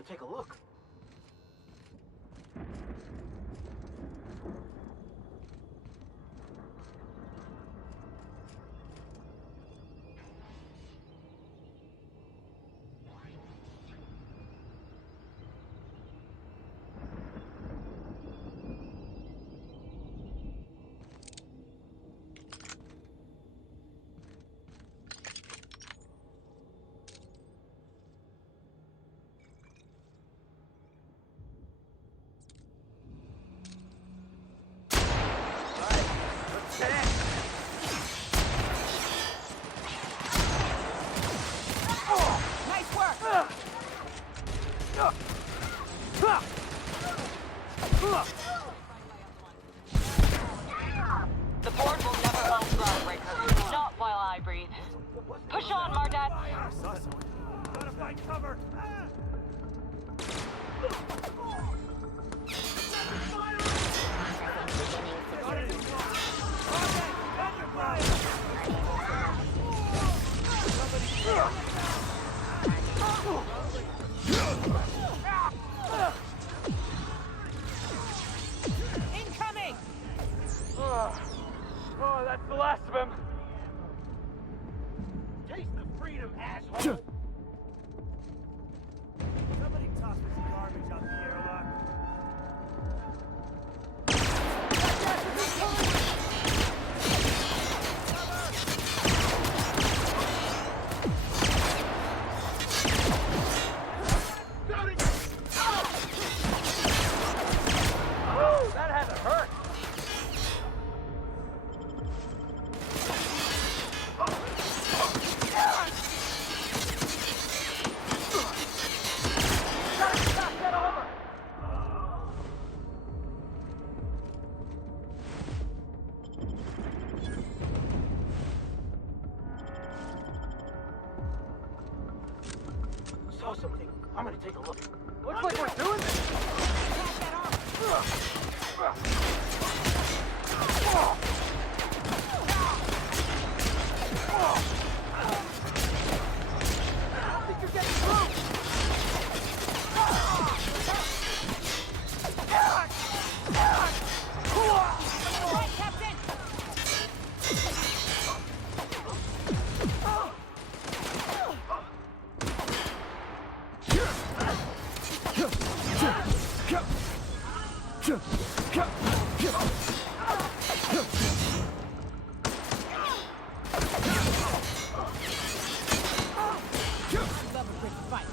gonna take a look. The board will never hold Groundbreaker. Not while I breathe. Push on, Mardat. I saw someone. Gotta find cover. Incoming! Oh, that's the last of him. Taste the freedom, asshole. Somebody toss me some garbage out the airlock. Woo, that had to hurt. Saw something. I'm gonna take a look. Looks like we're doing this. I don't think you're getting through. Right, Captain! Love a quick fight.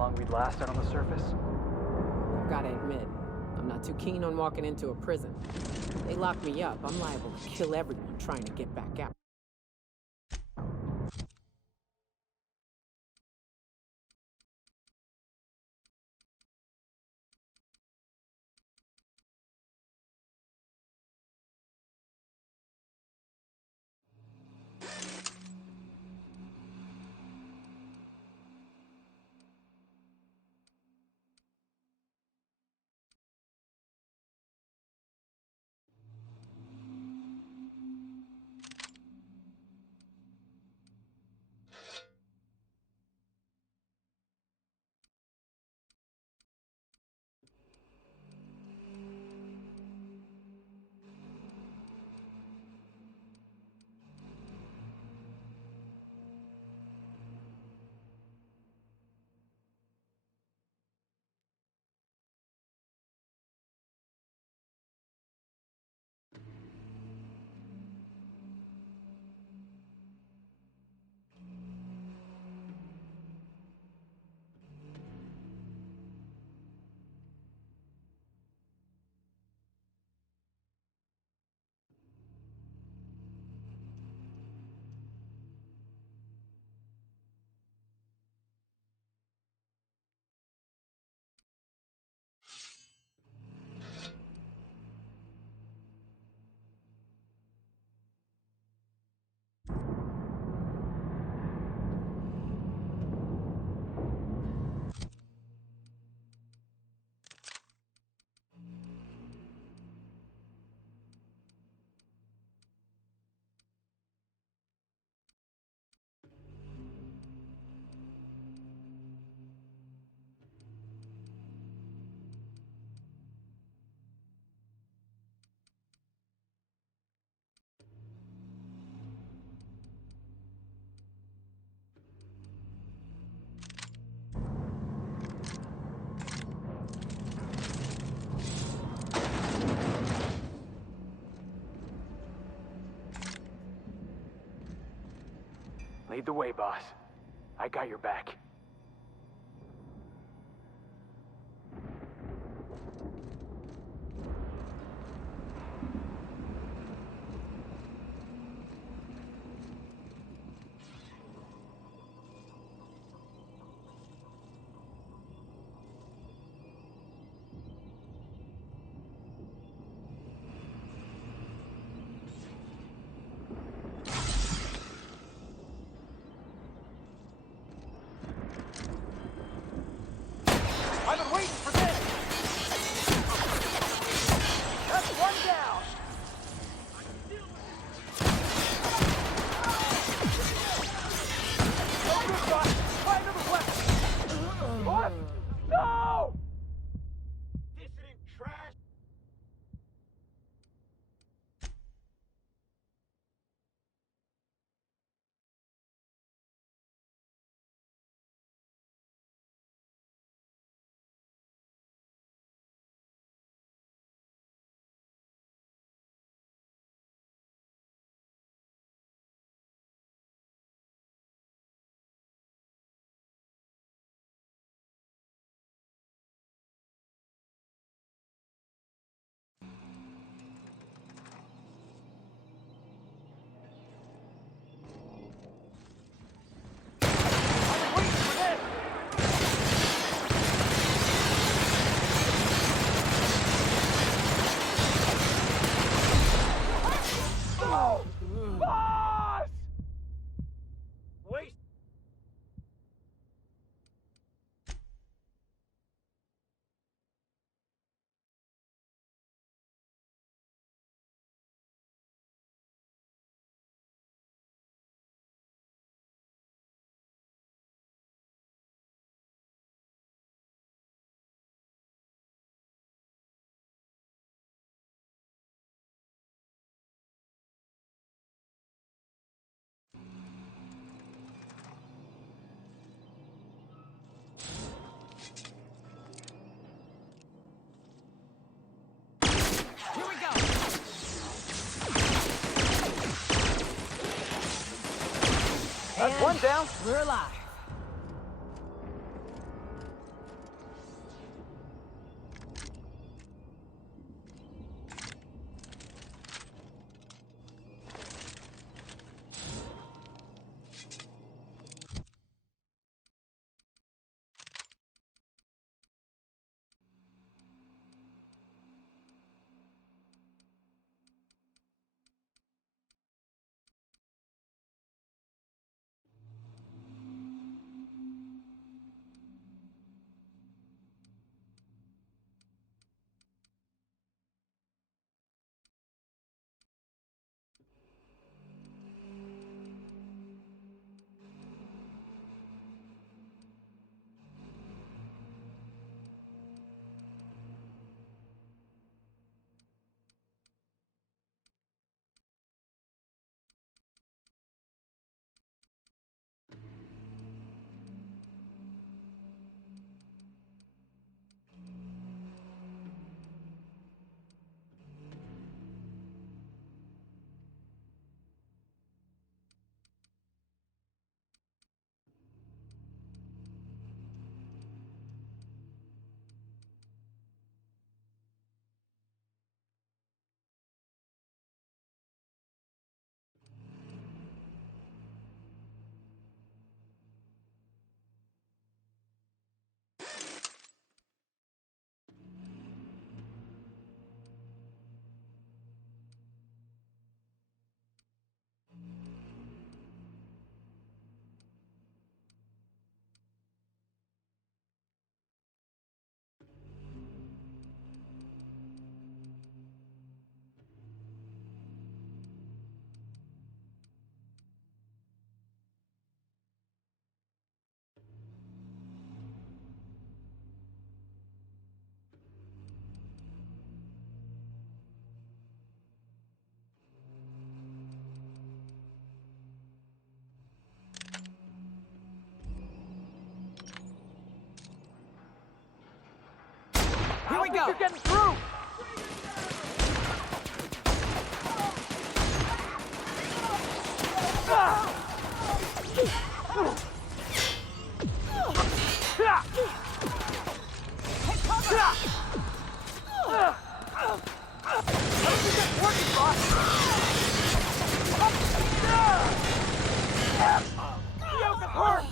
long we'd last out on the surface? I've gotta admit, I'm not too keen on walking into a prison. If they lock me up, I'm liable to kill everyone trying to get back out. Lead the way, boss. I got your back. I've been waiting for this! That's one down! No good, boss! Try another weapon! What? No! Dissident trash! Here we go! That's one down! We're alive. we go. You're getting through! Working, boss! You can hurt!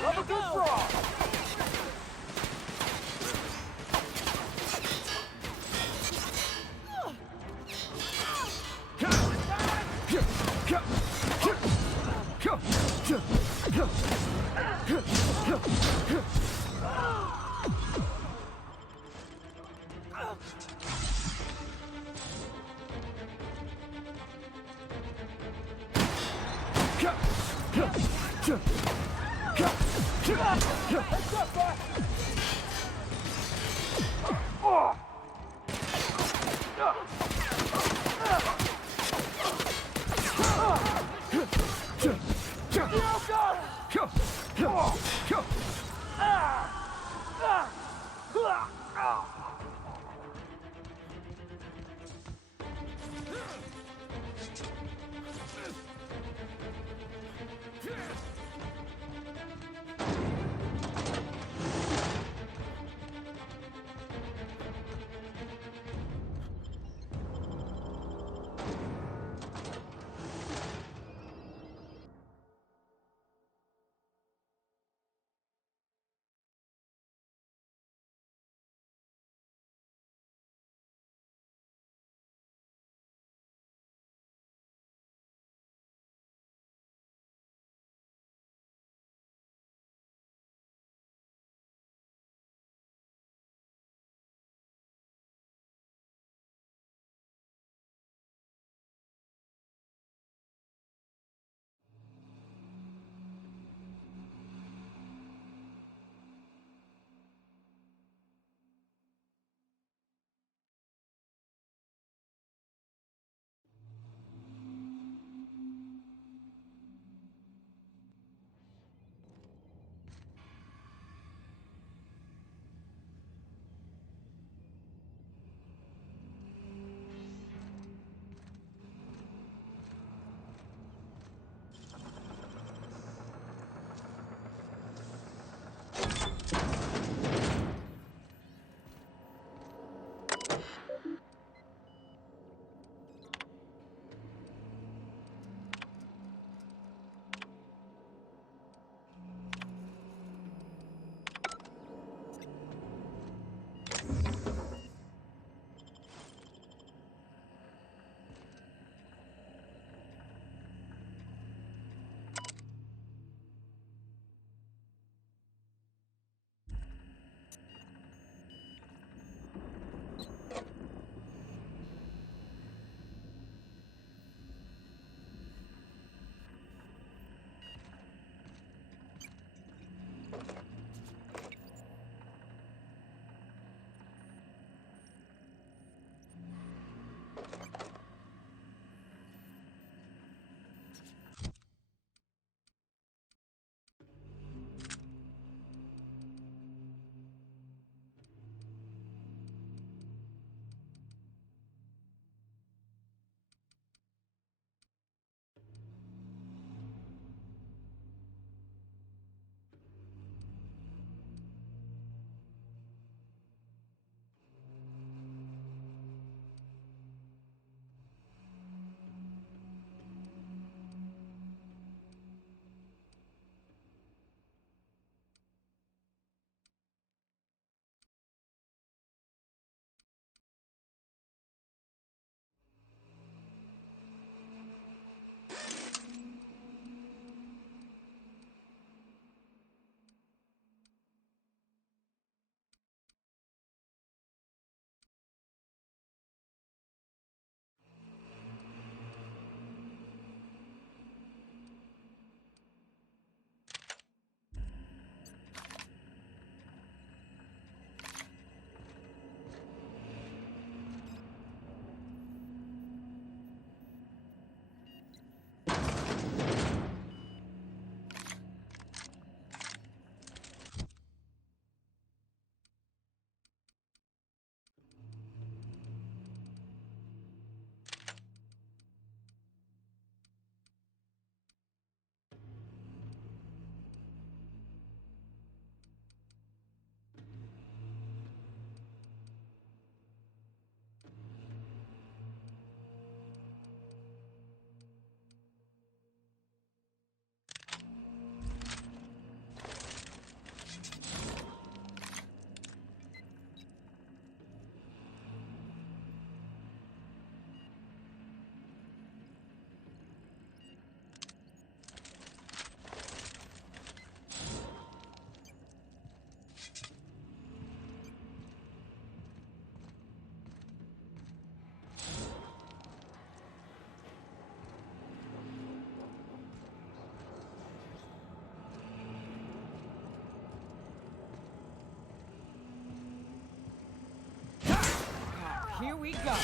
Love a good brawl! Heads up, boss! Here we go.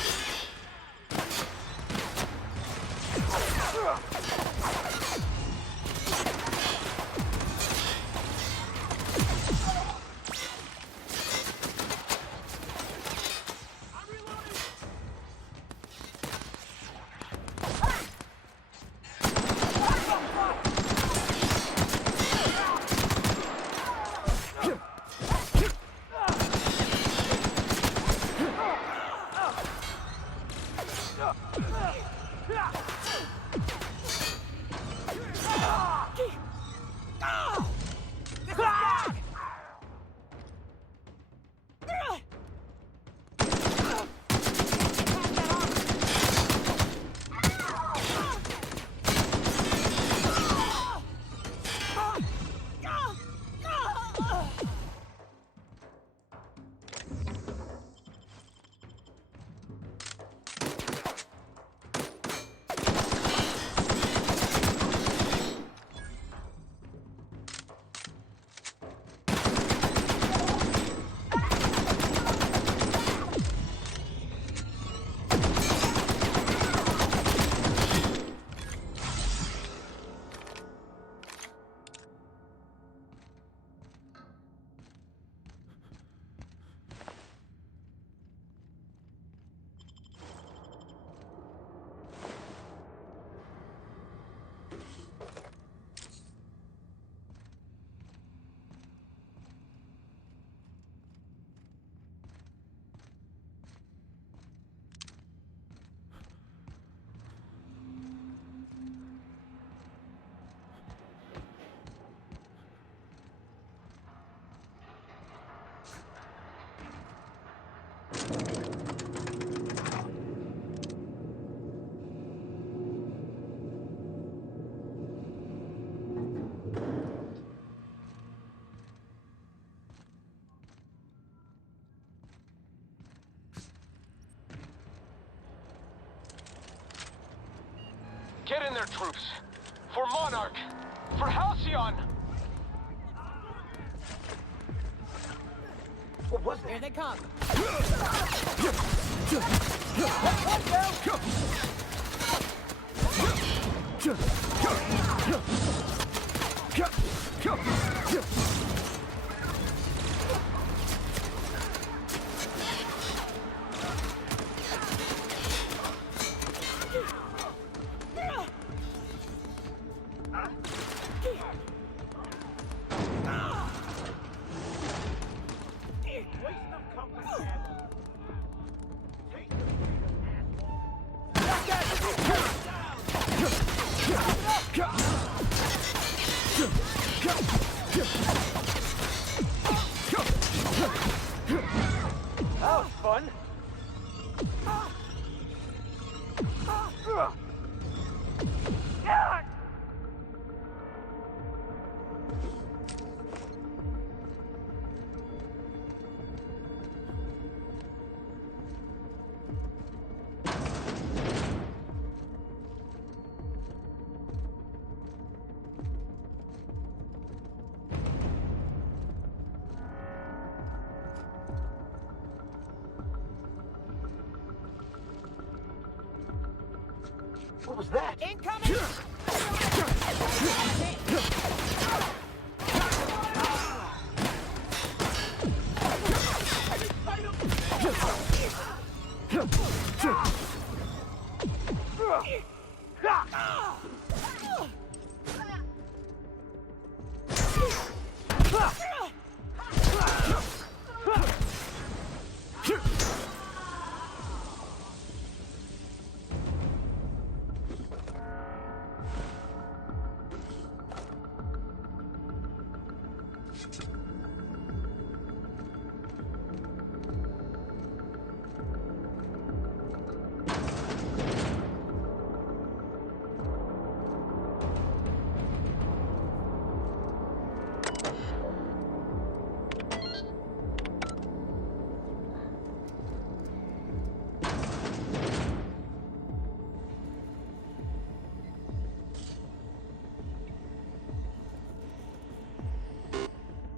Get in there, troops. For Monarch. For Halcyon. What was that? Here they come. That was fun. What was that? Incoming!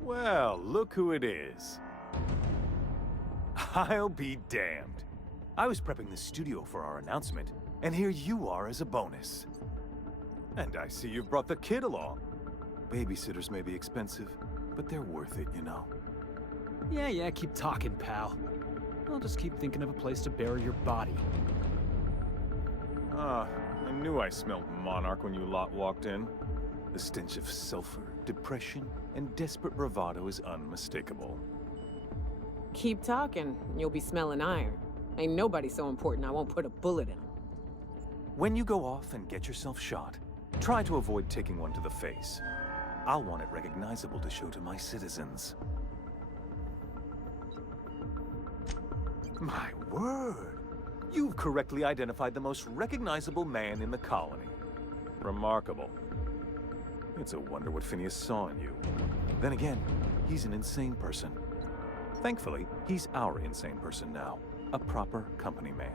Well, look who it is. I'll be damned. I was prepping the studio for our announcement, and here you are as a bonus. And I see you've brought the kid along. Babysitters may be expensive, but they're worth it, you know. Yeah, keep talking, pal. I'll just keep thinking of a place to bury your body. Ah, I knew I smelled Monarch when you lot walked in. The stench of sulfur, depression, and desperate bravado is unmistakable. Keep talking, you'll be smelling iron. Ain't nobody so important I won't put a bullet in him. When you go off and get yourself shot, try to avoid taking one to the face. I'll want it recognizable to show to my citizens. My word! You've correctly identified the most recognizable man in the colony. Remarkable. It's a wonder what Phineas saw in you. Then again, he's an insane person. Thankfully, he's our insane person now. A proper company man.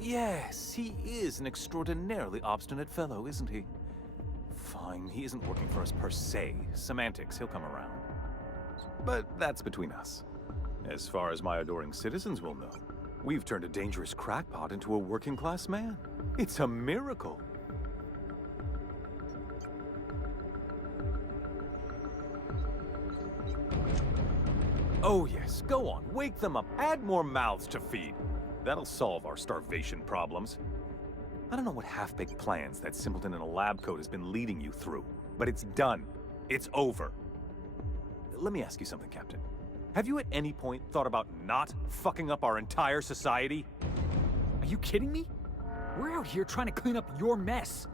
Yes, he is an extraordinarily obstinate fellow, isn't he? Fine, he isn't working for us per se. Semantics, he'll come around. But that's between us. As far as my adoring citizens will know, we've turned a dangerous crackpot into a working-class man. It's a miracle. Oh yes, go on, wake them up, add more mouths to feed. That'll solve our starvation problems. I don't know what half-baked plans that simpleton in a lab coat has been leading you through, but it's done. It's over. Let me ask you something, Captain. Have you at any point thought about not fucking up our entire society? Are you kidding me? We're out here trying to clean up your mess.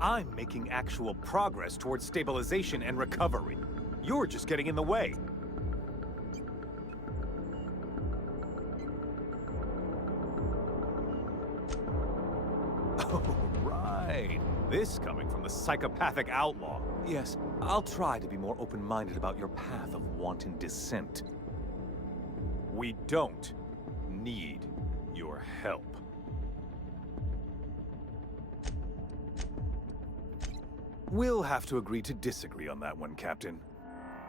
I'm making actual progress towards stabilization and recovery. You're just getting in the way. Oh, right. This coming from the psychopathic outlaw. Yes, I'll try to be more open-minded about your path of wanton dissent. We don't need your help. We'll have to agree to disagree on that one, Captain.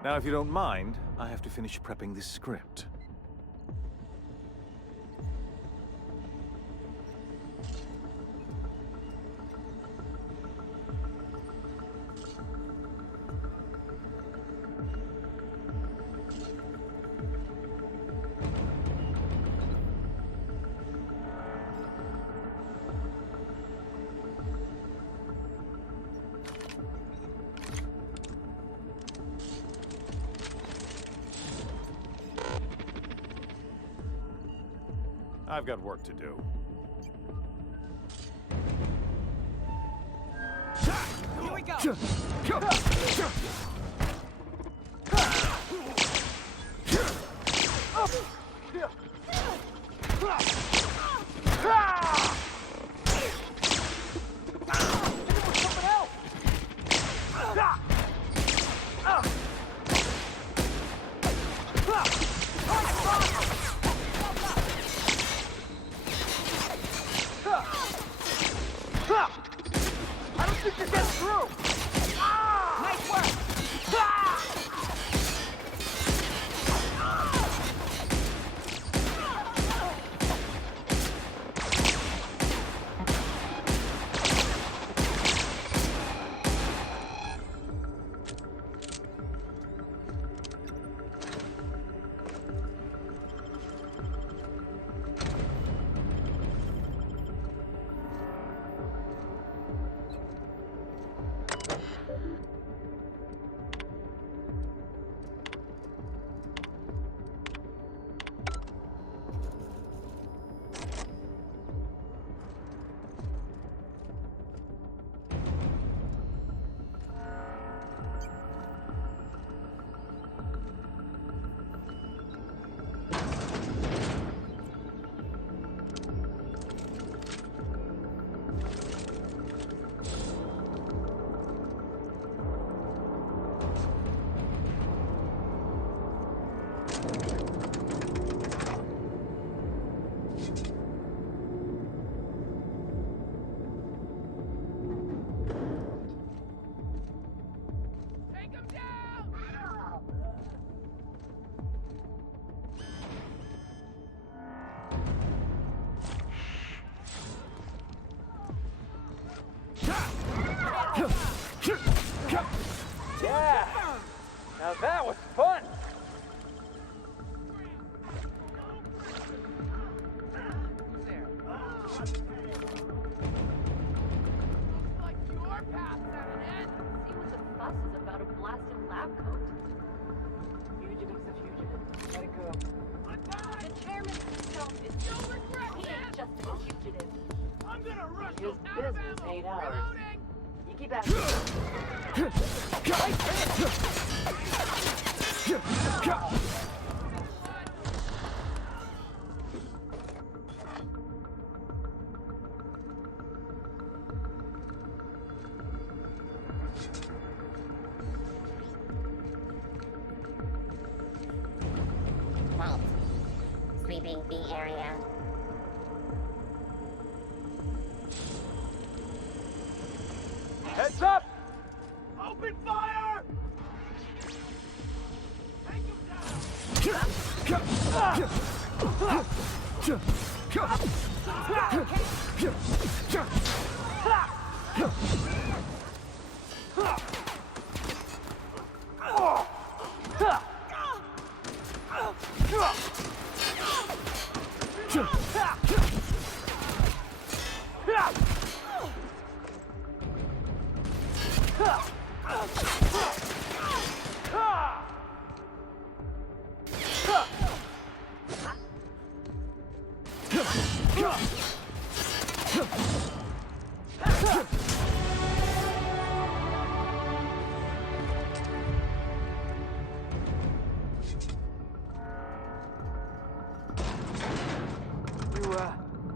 Now, if you don't mind, I have to finish prepping this script. I've got work to do. Here we go! I don't think you're getting through! Nice work! Now that was fun! Like your path's at an end. See what the fuss is about a blasted lab coat. Fugitive's a fugitive. Let it go. The chairman himself is no regret. He ain't just a fugitive. I'm gonna rush His those out of business ammo. 8 hours. Reloading. You keep at it. Vault. Sweeping B area. Heads up! Open fire! Take him down! You,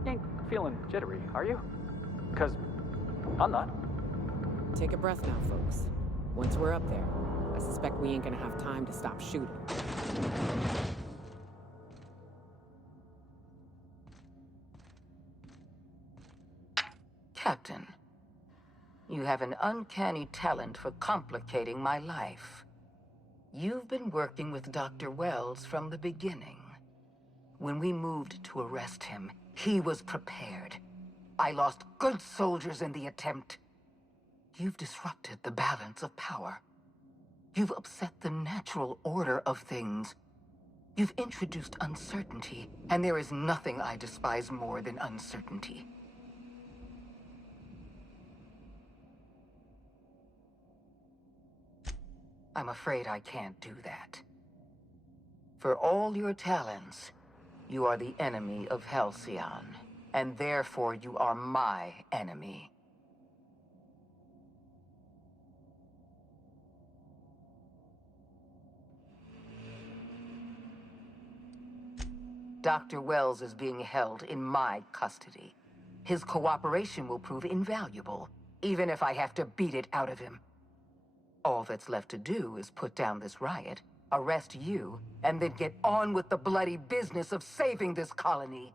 ain't feeling jittery, are you? 'Cause I'm not. Take a breath now, folks. Once we're up there, I suspect we ain't gonna have time to stop shooting. Captain, you have an uncanny talent for complicating my life. You've been working with Dr. Wells from the beginning. When we moved to arrest him, he was prepared. I lost good soldiers in the attempt. You've disrupted the balance of power. You've upset the natural order of things. You've introduced uncertainty, and there is nothing I despise more than uncertainty. I'm afraid I can't do that. For all your talents, you are the enemy of Halcyon, and therefore you are my enemy. Dr. Wells is being held in my custody. His cooperation will prove invaluable, even if I have to beat it out of him. All that's left to do is put down this riot, arrest you, and then get on with the bloody business of saving this colony.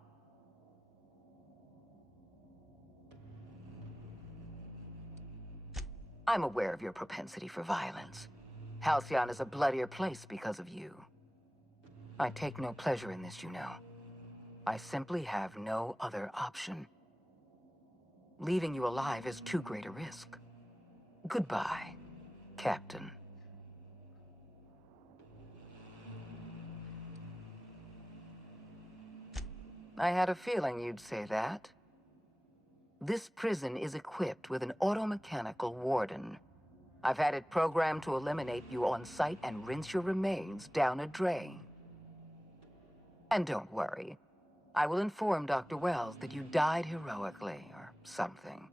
I'm aware of your propensity for violence. Halcyon is a bloodier place because of you. I take no pleasure in this, you know. I simply have no other option. Leaving you alive is too great a risk. Goodbye, Captain. I had a feeling you'd say that. This prison is equipped with an automechanical warden. I've had it programmed to eliminate you on sight and rinse your remains down a drain. And don't worry, I will inform Dr. Wells that you died heroically or something.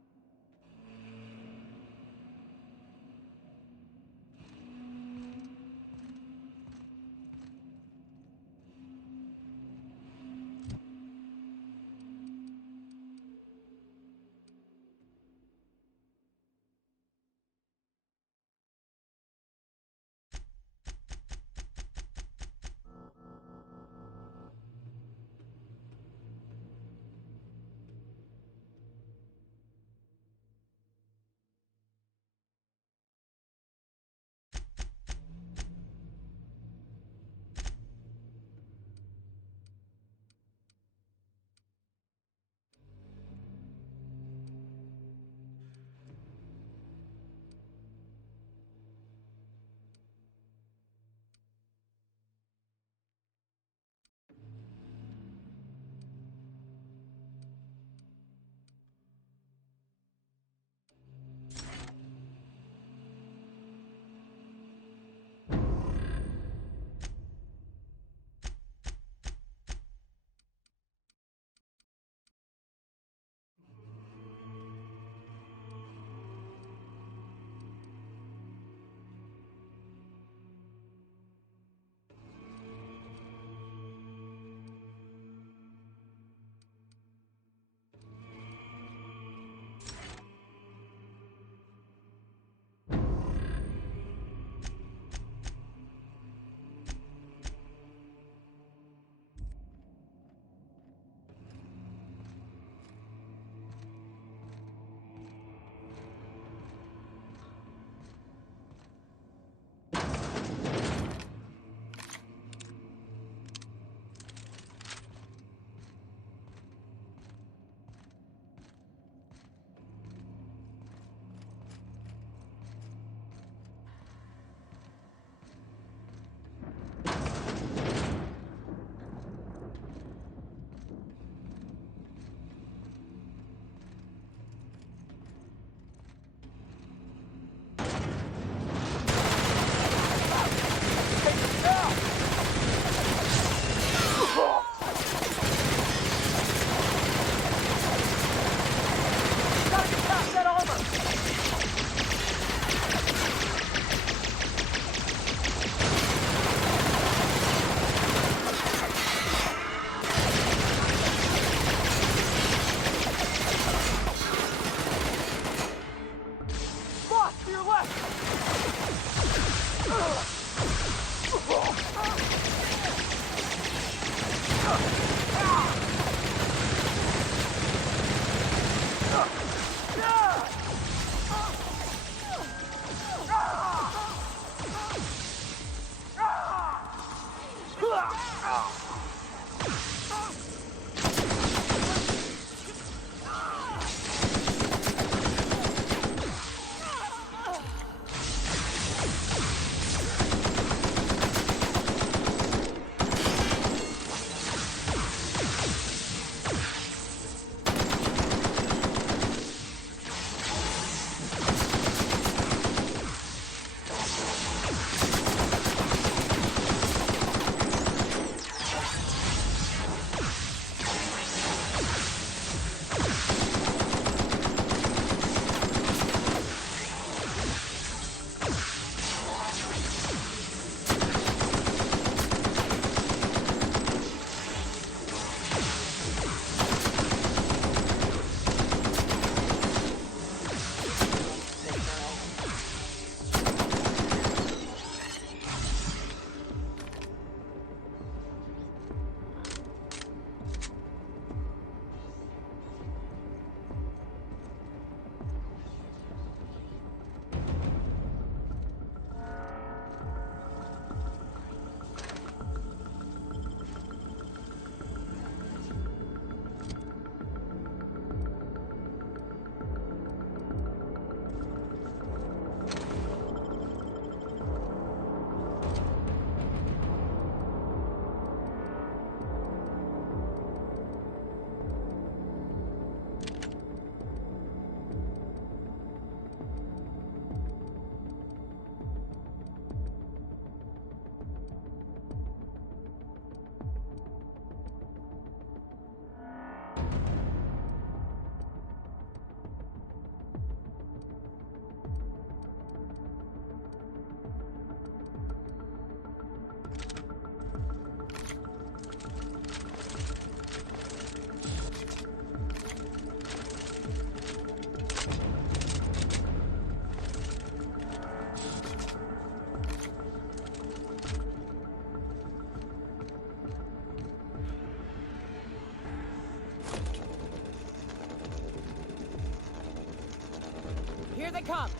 Here they come.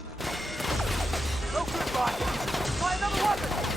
No good, bot. Try another weapon.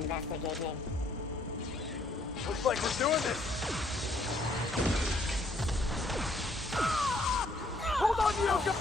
Investigating. Looks like we're doing this. Hold on, Yoko!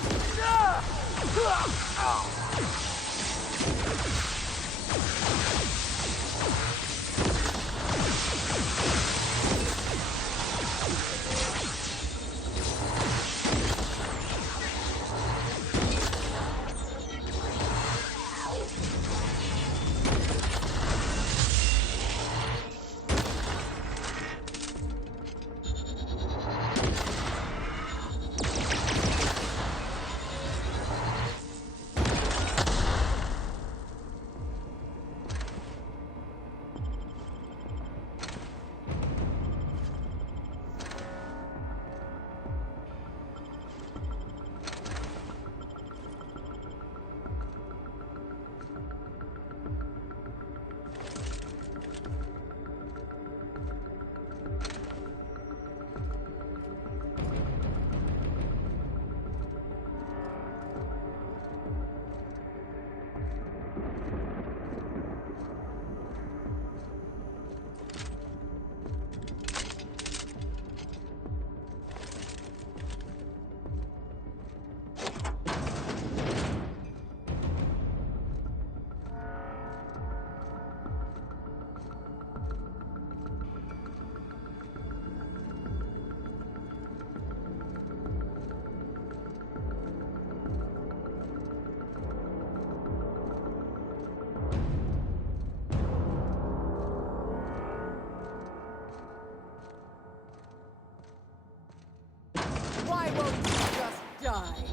Why won't you just die?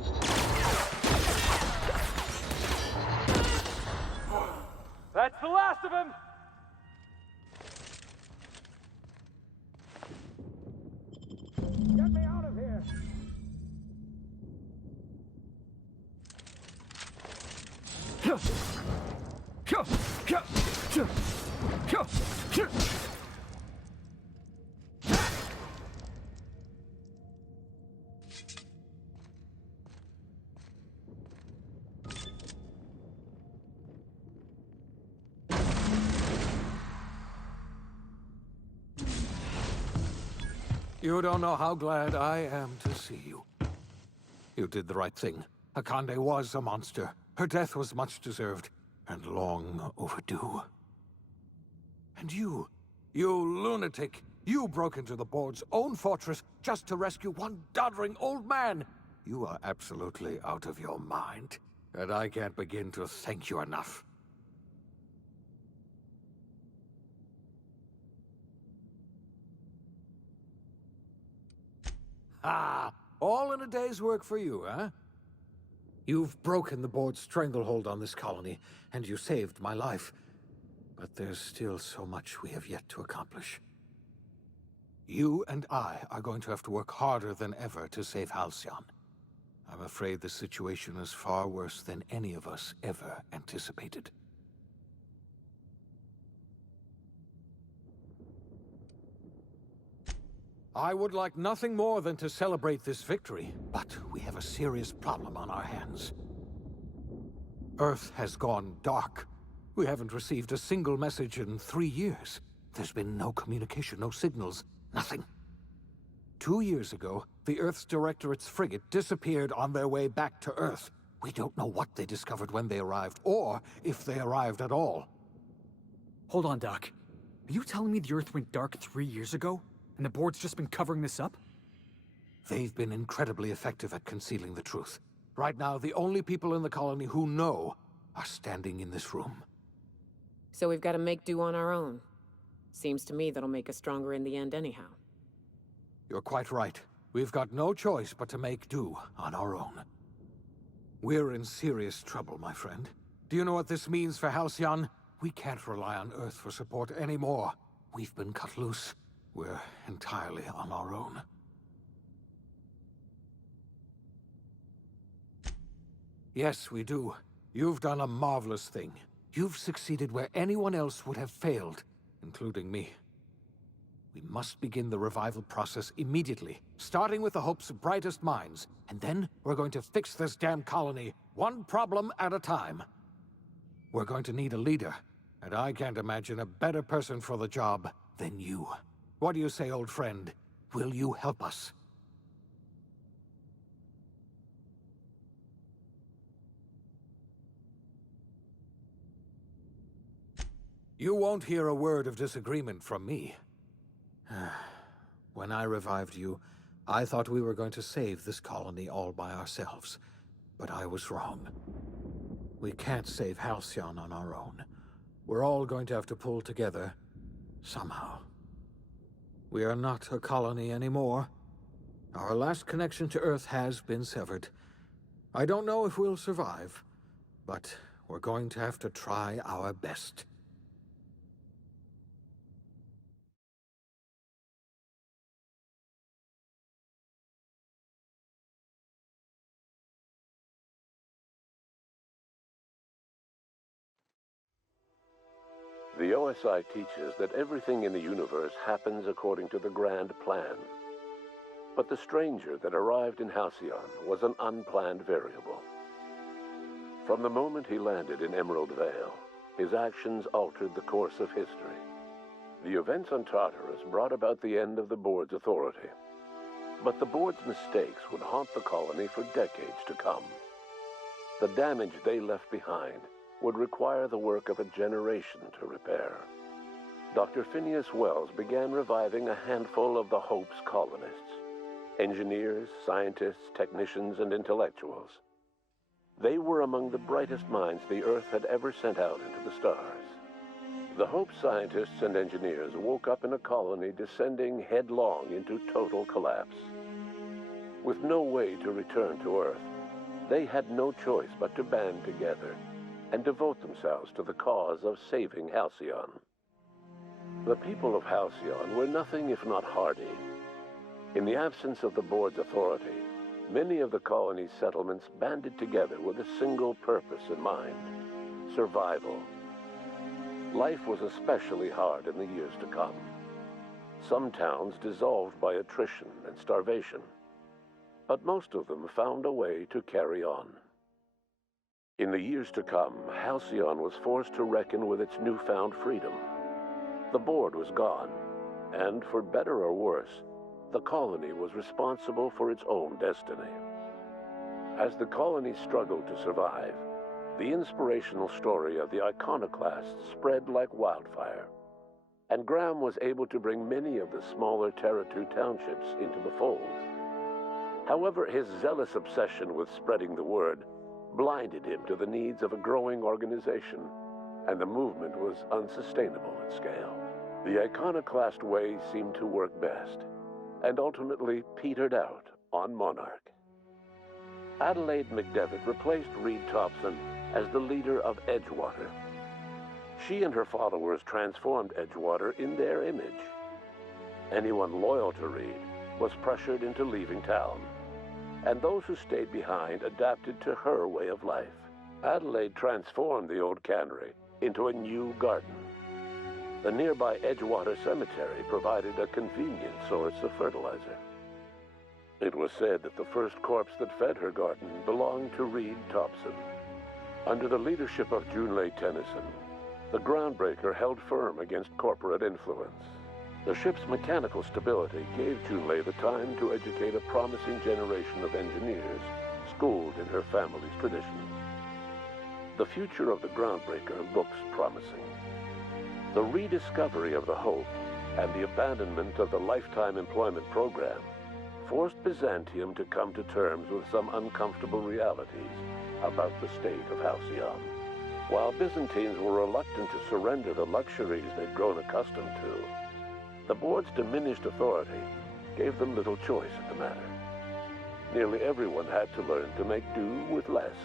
That's the last of him! Get me out of here! You don't know how glad I am to see you. You did the right thing. Akande was a monster. Her death was much deserved, and long overdue. And you lunatic, you broke into the board's own fortress just to rescue one doddering old man. You are absolutely out of your mind, and I can't begin to thank you enough. Ah, all in a day's work for you, huh? You've broken the board's stranglehold on this colony, and you saved my life. But there's still so much we have yet to accomplish. You and I are going to have to work harder than ever to save Halcyon. I'm afraid the situation is far worse than any of us ever anticipated. I would like nothing more than to celebrate this victory, but we have a serious problem on our hands. Earth has gone dark. We haven't received a single message in 3 years. There's been no communication, no signals, nothing. 2 years ago, the Earth's Directorate's frigate disappeared on their way back to Earth. We don't know what they discovered when they arrived, or if they arrived at all. Hold on, Doc. Are you telling me the Earth went dark 3 years ago? And the board's just been covering this up? They've been incredibly effective at concealing the truth. Right now, the only people in the colony who know are standing in this room. So we've got to make do on our own. Seems to me that'll make us stronger in the end anyhow. You're quite right. We've got no choice but to make do on our own. We're in serious trouble, my friend. Do you know what this means for Halcyon? We can't rely on Earth for support anymore. We've been cut loose. We're entirely on our own. Yes, we do. You've done a marvelous thing. You've succeeded where anyone else would have failed, including me. We must begin the revival process immediately, starting with the Hope's brightest minds, and then we're going to fix this damn colony, one problem at a time. We're going to need a leader, And I can't imagine a better person for the job than you. What do you say, old friend? Will you help us? You won't hear a word of disagreement from me. When I revived you, I thought we were going to save this colony all by ourselves. But I was wrong. We can't save Halcyon on our own. We're all going to have to pull together, somehow. We are not a colony anymore. Our last connection to Earth has been severed. I don't know if we'll survive, but we're going to have to try our best. The OSI teaches that everything in the universe happens according to the grand plan. But the stranger that arrived in Halcyon was an unplanned variable. From the moment he landed in Emerald Vale, his actions altered the course of history. The events on Tartarus brought about the end of the board's authority. But the board's mistakes would haunt the colony for decades to come. The damage they left behind would require the work of a generation to repair. Dr. Phineas Wells began reviving a handful of the Hope's colonists. Engineers, scientists, technicians, and intellectuals. They were among the brightest minds the Earth had ever sent out into the stars. The Hope scientists and engineers woke up in a colony descending headlong into total collapse. With no way to return to Earth, they had no choice but to band together and devote themselves to the cause of saving Halcyon. The people of Halcyon were nothing if not hardy. In the absence of the board's authority, many of the colony's settlements banded together with a single purpose in mind: survival. Life was especially hard in the years to come. Some towns dissolved by attrition and starvation, but most of them found a way to carry on. In the years to come, Halcyon was forced to reckon with its newfound freedom. The board was gone, and for better or worse, the colony was responsible for its own destiny. As the colony struggled to survive, the inspirational story of the Iconoclasts spread like wildfire, and Graham was able to bring many of the smaller Terra 2 townships into the fold. However, his zealous obsession with spreading the word blinded him to the needs of a growing organization, and the movement was unsustainable at scale. The Iconoclast way seemed to work best, and ultimately petered out on Monarch. Adelaide McDevitt replaced Reed Thompson as the leader of Edgewater. She and her followers transformed Edgewater in their image. Anyone loyal to Reed was pressured into leaving town, and those who stayed behind adapted to her way of life. Adelaide transformed the old cannery into a new garden. The nearby Edgewater Cemetery provided a convenient source of fertilizer. It was said that the first corpse that fed her garden belonged to Reed Thompson. Under the leadership of Junlei Tennyson, the groundbreaker held firm against corporate influence. The ship's mechanical stability gave Junlei the time to educate a promising generation of engineers schooled in her family's traditions. The future of the groundbreaker looks promising. The rediscovery of the Hope and the abandonment of the lifetime employment program forced Byzantium to come to terms with some uncomfortable realities about the state of Halcyon. While Byzantines were reluctant to surrender the luxuries they'd grown accustomed to, the board's diminished authority gave them little choice in the matter. Nearly everyone had to learn to make do with less.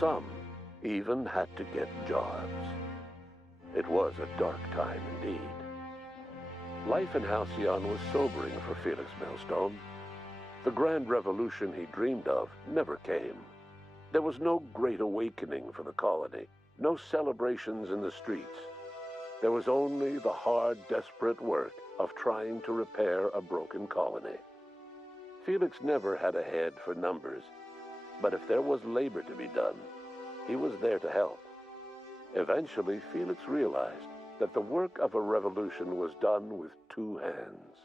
Some even had to get jobs. It was a dark time indeed. Life in Halcyon was sobering for Felix Millstone. The grand revolution he dreamed of never came. There was no great awakening for the colony, no celebrations in the streets. There was only the hard, desperate work of trying to repair a broken colony. Felix never had a head for numbers, but if there was labor to be done, he was there to help. Eventually, Felix realized that the work of a revolution was done with two hands.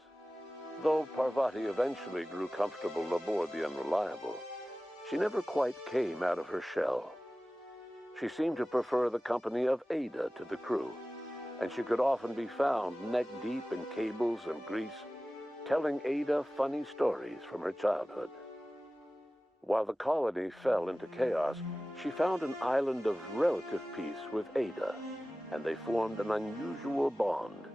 Though Parvati eventually grew comfortable aboard the Unreliable, she never quite came out of her shell. She seemed to prefer the company of Ada to the crew, and she could often be found neck-deep in cables and grease, telling Ada funny stories from her childhood. While the colony fell into chaos, she found an island of relative peace with Ada, and they formed an unusual bond.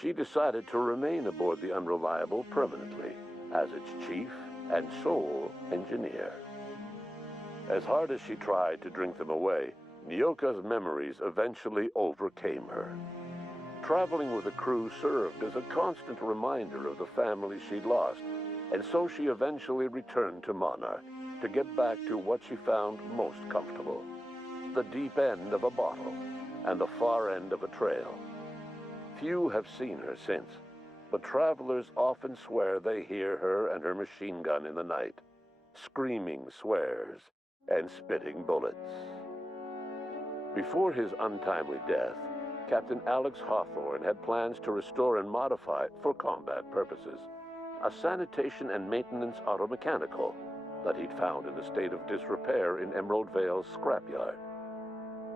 She decided to remain aboard the Unreliable permanently as its chief and sole engineer. As hard as she tried to drink them away, Nyoka's memories eventually overcame her. Traveling with the crew served as a constant reminder of the family she'd lost, and so she eventually returned to Monarch to get back to what she found most comfortable: the deep end of a bottle and the far end of a trail. Few have seen her since, but travelers often swear they hear her and her machine gun in the night, screaming swears and spitting bullets. Before his untimely death, Captain Alex Hawthorne had plans to restore and modify, for combat purposes, a sanitation and maintenance automechanical that he'd found in a state of disrepair in Emerald Vale's scrapyard.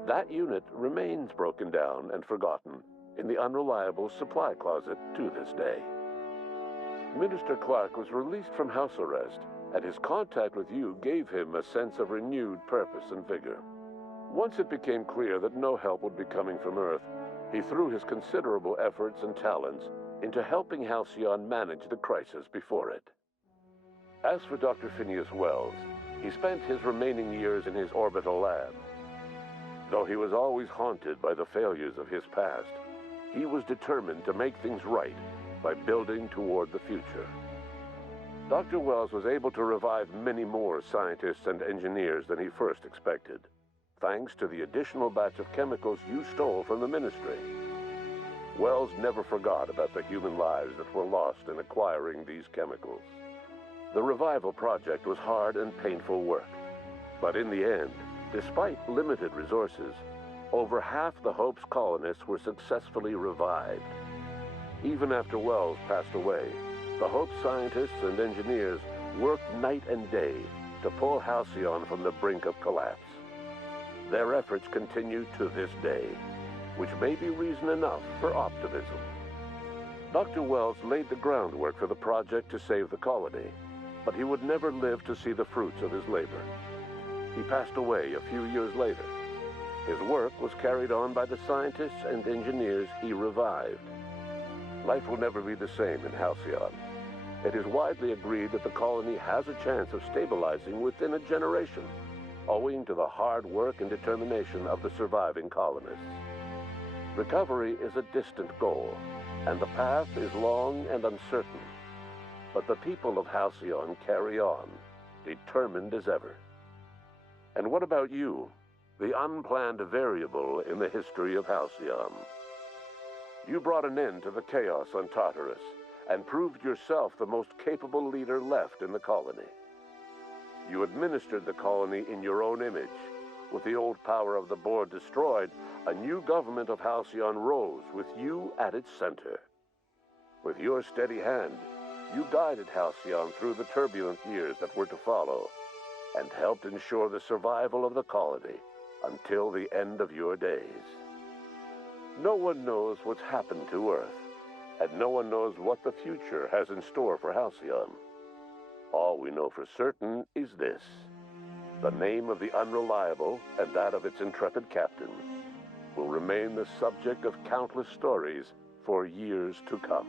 That unit remains broken down and forgotten in the Unreliable supply closet to this day. Minister Clark was released from house arrest, and his contact with you gave him a sense of renewed purpose and vigor. Once it became clear that no help would be coming from Earth, he threw his considerable efforts and talents into helping Halcyon manage the crisis before it. As for Dr. Phineas Wells, he spent his remaining years in his orbital lab. Though he was always haunted by the failures of his past, he was determined to make things right by building toward the future. Dr. Wells was able to revive many more scientists and engineers than he first expected, thanks to the additional batch of chemicals you stole from the Ministry. Wells never forgot about the human lives that were lost in acquiring these chemicals. The revival project was hard and painful work, but in the end, despite limited resources, over half the Hope's colonists were successfully revived. Even after Wells passed away, the Hope scientists and engineers worked night and day to pull Halcyon from the brink of collapse. Their efforts continue to this day, which may be reason enough for optimism. Dr. Wells laid the groundwork for the project to save the colony, but he would never live to see the fruits of his labor. He passed away a few years later. His work was carried on by the scientists and engineers he revived. Life will never be the same in Halcyon. It is widely agreed that the colony has a chance of stabilizing within a generation, owing to the hard work and determination of the surviving colonists. Recovery is a distant goal, and the path is long and uncertain. But the people of Halcyon carry on, determined as ever. And what about you, the unplanned variable in the history of Halcyon? You brought an end to the chaos on Tartarus, and proved yourself the most capable leader left in the colony. You administered the colony in your own image. With the old power of the board destroyed, a new government of Halcyon rose with you at its center. With your steady hand, you guided Halcyon through the turbulent years that were to follow, and helped ensure the survival of the colony until the end of your days. No one knows what's happened to Earth, and no one knows what the future has in store for Halcyon. All we know for certain is this: the name of the Unreliable and that of its intrepid captain will remain the subject of countless stories for years to come.